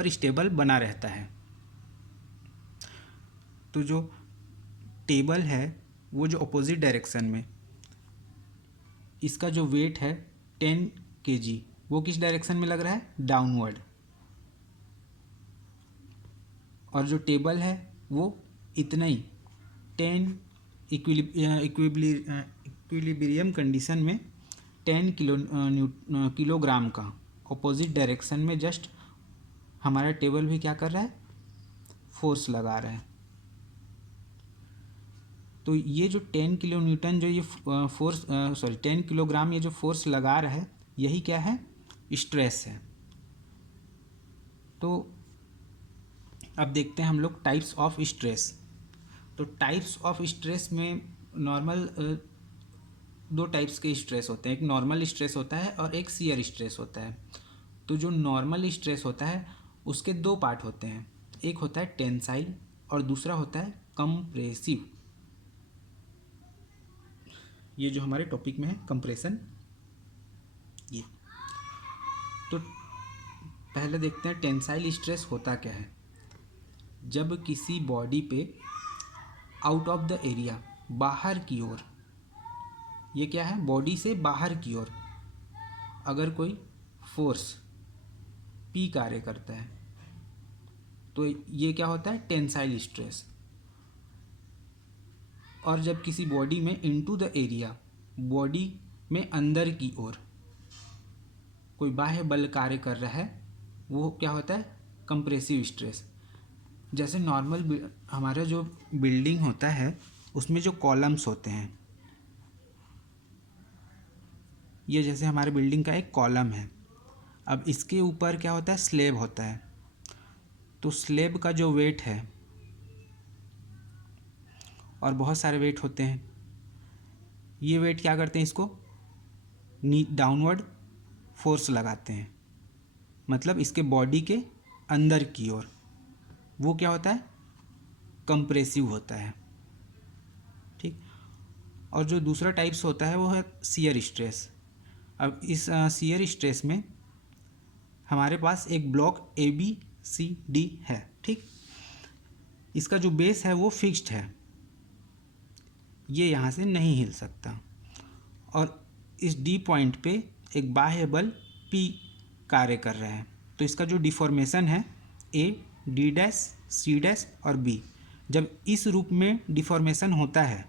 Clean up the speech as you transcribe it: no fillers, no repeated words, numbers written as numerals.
पर स्टेबल बना रहता है। तो जो टेबल है वो जो अपोजिट डायरेक्शन में, इसका जो वेट है 10 kg, वो किस डायरेक्शन में लग रहा है? डाउनवर्ड। और जो टेबल है वो इतना ही 10 इक्विलिब्रियम कंडीशन में 10 किलोग्राम का अपोजिट डायरेक्शन में जस्ट हमारा टेबल भी क्या कर रहा है? फोर्स लगा रहा है। तो ये जो 10 किलो न्यूटन जो ये 10 किलोग्राम ये जो फोर्स लगा रहा है, यही क्या है? स्ट्रेस है। तो अब देखते हैं हम लोग टाइप्स ऑफ स्ट्रेस। तो टाइप्स ऑफ स्ट्रेस में नॉर्मल दो टाइप्स के स्ट्रेस होते हैं, एक नॉर्मल स्ट्रेस होता है और एक शियर स्ट्रेस होता है। तो जो नॉर्मल स्ट्रेस होता है उसके दो पार्ट होते हैं, एक होता है टेंसाइल और दूसरा होता है कंप्रेसिव। ये जो हमारे टॉपिक में है कंप्रेशन, ये। तो पहले देखते हैं टेंसाइल स्ट्रेस होता क्या है। जब किसी बॉडी पे आउट ऑफ द एरिया, बाहर की ओर, ये क्या है? बॉडी से बाहर की ओर अगर कोई फोर्स पी कार्य करता है तो ये क्या होता है? Tensile stress. और जब किसी बॉडी में इनटू द एरिया, बॉडी में अंदर की ओर कोई बाह्य बल कार्य कर रहा है, वो क्या होता है? Compressive stress. जैसे नॉर्मल हमारा जो बिल्डिंग होता है उसमें जो कॉलम्स होते हैं, ये जैसे हमारे बिल्डिंग का एक कॉलम है। अब इसके ऊपर क्या होता है? स्लेब होता है। तो स्लेब का जो वेट है, और बहुत सारे वेट होते हैं, ये वेट क्या करते हैं? इसको डाउनवर्ड फोर्स लगाते हैं, मतलब इसके बॉडी के अंदर की ओर। वो क्या होता है? कंप्रेसिव होता है। ठीक। और जो दूसरा टाइप्स होता है वो है शियर स्ट्रेस। अब इस शियर स्ट्रेस में हमारे पास एक ब्लॉक ABCD है। ठीक। इसका जो बेस है वो फिक्स्ड है, ये यहाँ से नहीं हिल सकता। और इस D पॉइंट पे एक बाह्य बल P कार्य कर रहा है। तो इसका जो डिफॉर्मेशन है A, D', C' और B, जब इस रूप में डिफॉर्मेशन होता है